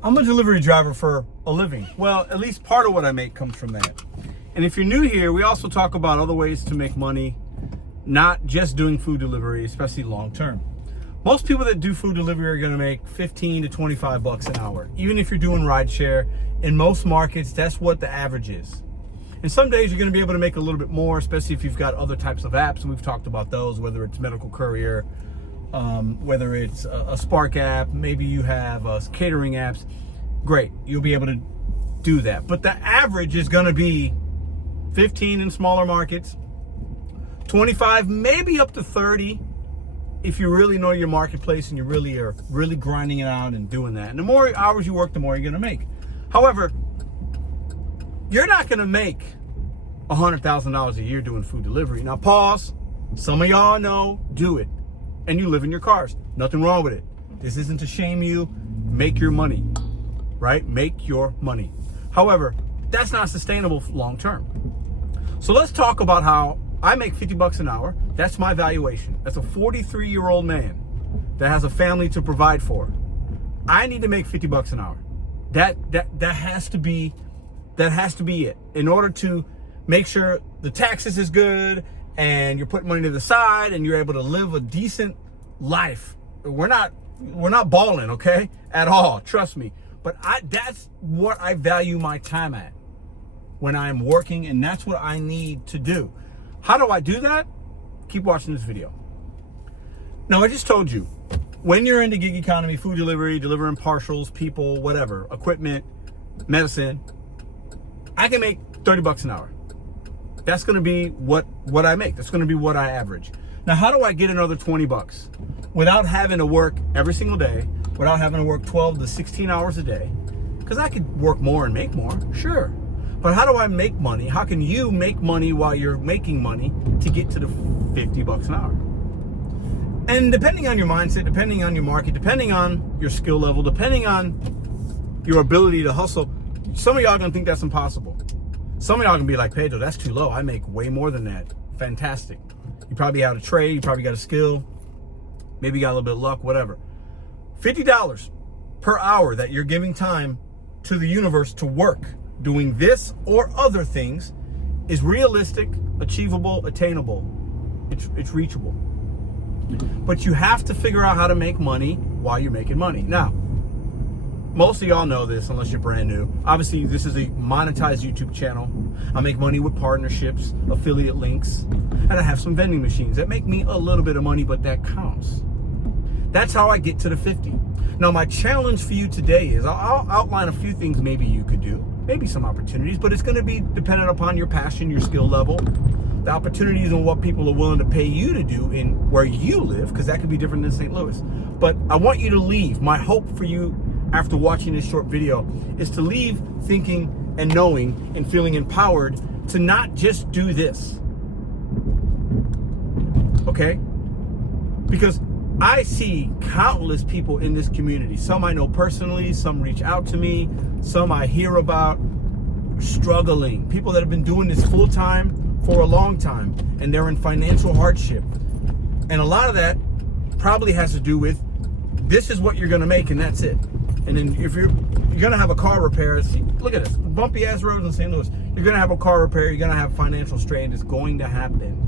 I'm a delivery driver for a living. Well, at least part of what I make comes from that. And if you're new here, we also talk about other ways to make money, not just doing food delivery, especially long term. Most people that do food delivery are going to make 15 to 25 bucks an hour. Even if you're doing rideshare, in most markets, that's what the average is. And some days you're going to be able to make a little bit more, especially if you've got other types of apps, and we've talked about those, whether it's Medical Courier, whether it's a Spark app, maybe you have catering apps. Great, you'll be able to do that. But the average is going to be 15 in smaller markets, 25, maybe up to 30 if you really know your marketplace and you really are grinding it out and doing that. And the more hours you work, the more you're going to make. However, you're not going to make $100,000 a year doing food delivery. Now pause. Some of y'all know, do it. And you live in your cars. Nothing wrong with it. This isn't to shame you. Make your money, right? Make your money. However, that's not sustainable long term. So let's talk about how I make 50 bucks an hour. That's my valuation. That's a 43-year-old man that has a family to provide for. I need to make 50 bucks an hour. That has to be it. In order to make sure the taxes is good and you're putting money to the side and you're able to live a decent life. We're not balling, okay? At all. Trust me. But that's what I value my time at when I'm working, and that's what I need to do. How do I do that? Keep watching this video. Now, I just told you, when you're in the gig economy, food delivery, delivering parcels, people, whatever, equipment, medicine, I can make 30 bucks an hour. That's going to be what I make. That's going to be what I average. Now, how do I get another 20 bucks without having to work every single day, without having to work 12 to 16 hours a day? Because I could work more and make more, sure. But how do I make money? How can you make money while you're making money to get to the 50 bucks an hour? And depending on your mindset, depending on your market, depending on your skill level, depending on your ability to hustle, some of y'all are going to think that's impossible. Some of y'all are going to be like, Pedro, that's too low. I make way more than that. Fantastic. You probably have a trade. You probably got a skill. Maybe you got a little bit of luck, whatever. $50 per hour that you're giving time to the universe to work doing this or other things is realistic, achievable, attainable. It's reachable. But you have to figure out how to make money while you're making money. Now, most of y'all know this unless you're brand new. Obviously, this is a monetized YouTube channel. I make money with partnerships, affiliate links, and I have some vending machines that make me a little bit of money, but that counts. That's how I get to the 50. Now, my challenge for you today is I'll outline a few things maybe you could do, maybe some opportunities, but it's going to be dependent upon your passion, your skill level, the opportunities and what people are willing to pay you to do in where you live, because that could be different than St. Louis. But I want you to leave. My hope for you after watching this short video is to leave thinking and knowing and feeling empowered to not just do this. Okay? Because I see countless people in this community. Some I know personally, some reach out to me, some I hear about struggling. People that have been doing this full time for a long time and they're in financial hardship. And a lot of that probably has to do with this is what you're going to make and that's it. And then if you're going to have a car repair, see, look at this, bumpy ass roads in St. Louis. You're going to have a car repair, you're going to have financial strain. It's going to happen.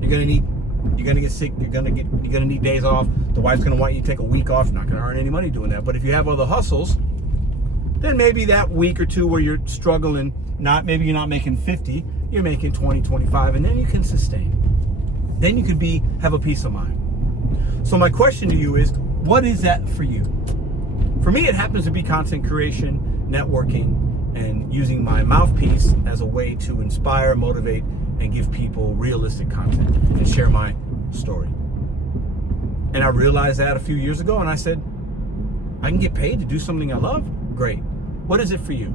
You're going to get sick, you're going to need days off. The wife's going to want you to take a week off. You're not going to earn any money doing that. But if you have other hustles, then maybe that week or two where you're struggling, maybe you're not making 50, you're making 20, 25, and then you can sustain. Then you could have a peace of mind. So my question to you is, what is that for you? For me, it happens to be content creation, networking, and using my mouthpiece as a way to inspire, motivate, and give people realistic content and share my story. And I realized that a few years ago, and I said, I can get paid to do something I love? Great. What is it for you?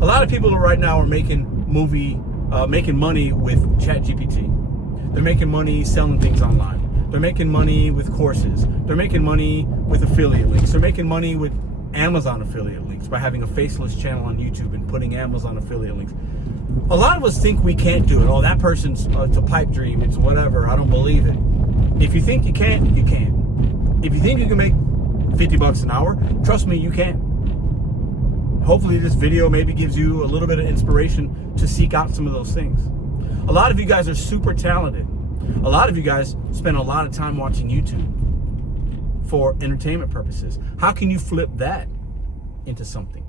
A lot of people right now are making money with ChatGPT. They're making money selling things online. They're making money with courses. They're making money with affiliate links. They're making money with Amazon affiliate links by having a faceless channel on YouTube and putting Amazon affiliate links. A lot of us think we can't do it. Oh, that person's, it's a pipe dream. It's whatever. I don't believe it. If you think you can't, you can't. If you think you can make 50 bucks an hour? Trust me, you can. Hopefully this video maybe gives you a little bit of inspiration to seek out some of those things. A lot of you guys are super talented. A lot of you guys spend a lot of time watching YouTube for entertainment purposes. How can you flip that into something?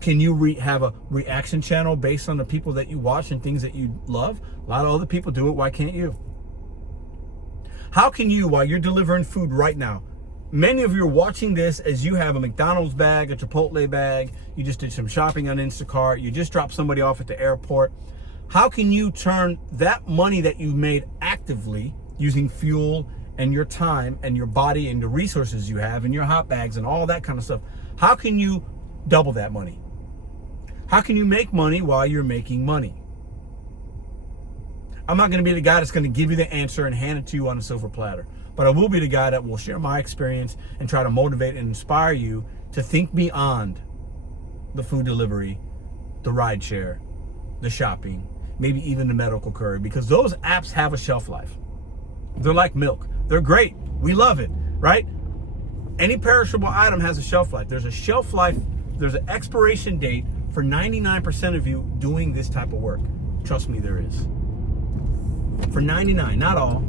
Can you have a reaction channel based on the people that you watch and things that you love? A lot of other people do it. Why can't you? How can you, while you're delivering food right now, many of you are watching this as you have a McDonald's bag, a Chipotle bag, you just did some shopping on Instacart, you just dropped somebody off at the airport. How can you turn that money that you made actively using fuel and your time and your body and the resources you have and your hot bags and all that kind of stuff, how can you double that money? How can you make money while you're making money? I'm not going to be the guy that's going to give you the answer and hand it to you on a silver platter, but I will be the guy that will share my experience and try to motivate and inspire you to think beyond the food delivery, the ride share, the shopping, maybe even the medical courier, because those apps have a shelf life. They're like milk. They're great. We love it, right? Any perishable item has a shelf life. There's a shelf life. There's an expiration date for 99% of you doing this type of work. Trust me, there is. For 99, not all.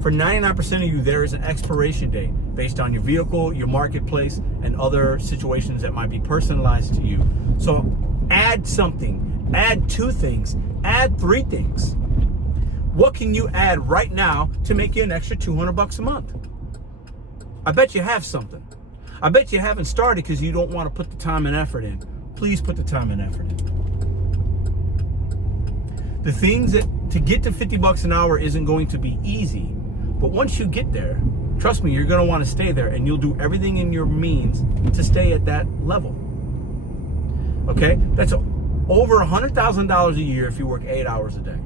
For 99% of you, there is an expiration date based on your vehicle, your marketplace, and other situations that might be personalized to you. So add something, add 2 things, add 3 things. What can you add right now to make you an extra $200 a month? I bet you have something. I bet you haven't started because you don't want to put the time and effort in. Please put the time and effort in. The things that to get to 50 bucks an hour isn't going to be easy, but once you get there, trust me, you're going to want to stay there, and you'll do everything in your means to stay at that level. Okay? That's over $100,000 a year if you work 8 hours a day.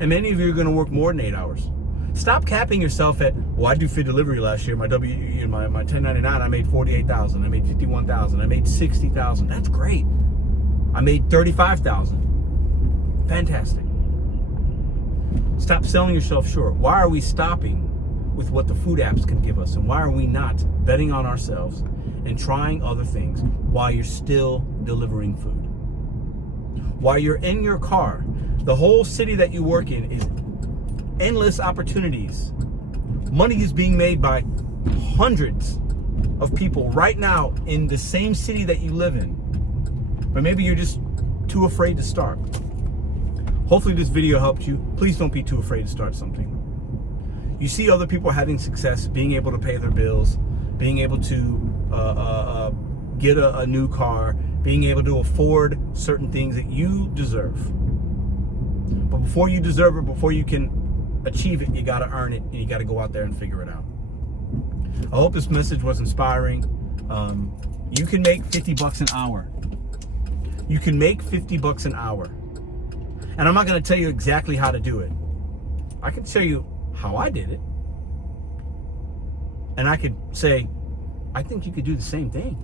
And many of you are going to work more than 8 hours. Stop capping yourself at, well, I do food delivery last year. My 1099, I made $48,000. I made $51,000. I made $60,000. That's great. I made $35,000. Fantastic. Stop selling yourself short. Why are we stopping with what the food apps can give us? And why are we not betting on ourselves and trying other things while you're still delivering food? While you're in your car, the whole city that you work in is endless opportunities. Money is being made by hundreds of people right now in the same city that you live in. But maybe you're just too afraid to start. Hopefully this video helped you. Please don't be too afraid to start something. You see other people having success, being able to pay their bills, being able to get a new car, being able to afford certain things that you deserve. But before you deserve it, before you can achieve it, you got to earn it, and you got to go out there and figure it out. I hope this message was inspiring. You can make 50 bucks an hour. You can make 50 bucks an hour. And I'm not going to tell you exactly how to do it. I can tell you how I did it. And I could say, I think you could do the same thing.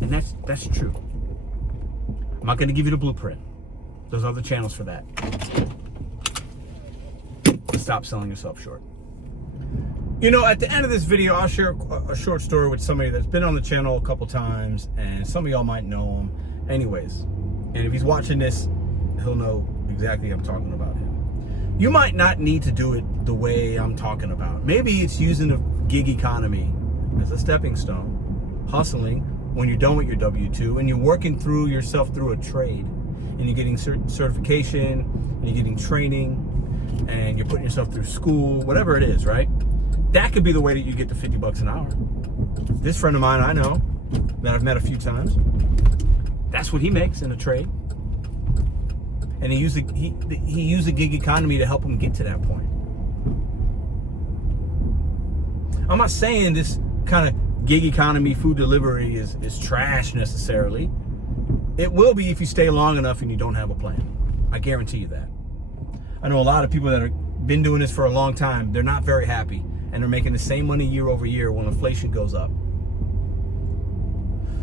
And that's true. I'm not going to give you the blueprint. There's other channels for that. Stop selling yourself short. You know, at the end of this video, I'll share a short story with somebody that's been on the channel a couple times, and some of y'all might know him. Anyways, and if he's watching this, he'll know exactly I'm talking about him. You might not need to do it the way I'm talking about. Maybe it's using the gig economy as a stepping stone, hustling when you're done with your W-2 and you're working through yourself through a trade, and you're getting certification, and you're getting training, and you're putting yourself through school, whatever it is, right? That could be the way that you get to 50 bucks an hour. This friend of mine I know, that I've met a few times, that's what he makes in a trade. And he used the gig economy to help him get to that point. I'm not saying this kind of gig economy food delivery is trash necessarily. It will be if you stay long enough and you don't have a plan. I guarantee you that. I know a lot of people that have been doing this for a long time. They're not very happy, and they're making the same money year over year when inflation goes up.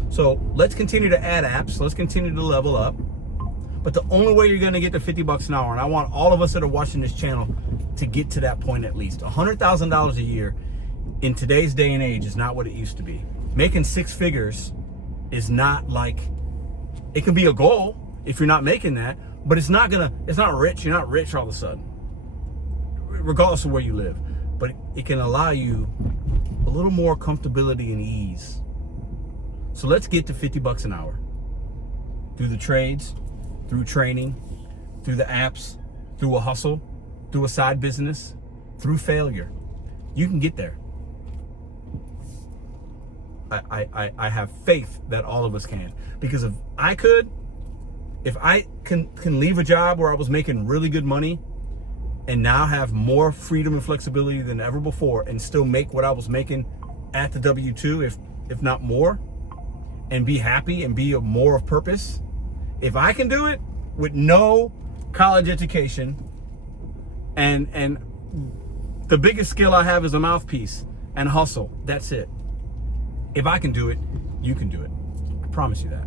So let's continue to add apps. Let's continue to level up. But the only way you're going to get to 50 bucks an hour, and I want all of us that are watching this channel to get to that point at least, $100,000 a year, in today's day and age is not what it used to be. Making six figures is not like, it can be a goal if you're not making that, but it's not rich. You're not rich all of a sudden, regardless of where you live. But it can allow you a little more comfortability and ease. So let's get to 50 bucks an hour. Through the trades, through training, through the apps, through a hustle, through a side business, through failure. You can get there. I have faith that all of us can. Because if I can leave a job where I was making really good money and now have more freedom and flexibility than ever before and still make what I was making at the W-2, if not more, and be happy and be more of purpose, if I can do it with no college education, and the biggest skill I have is a mouthpiece and hustle, that's it. If I can do it, you can do it. I promise you that.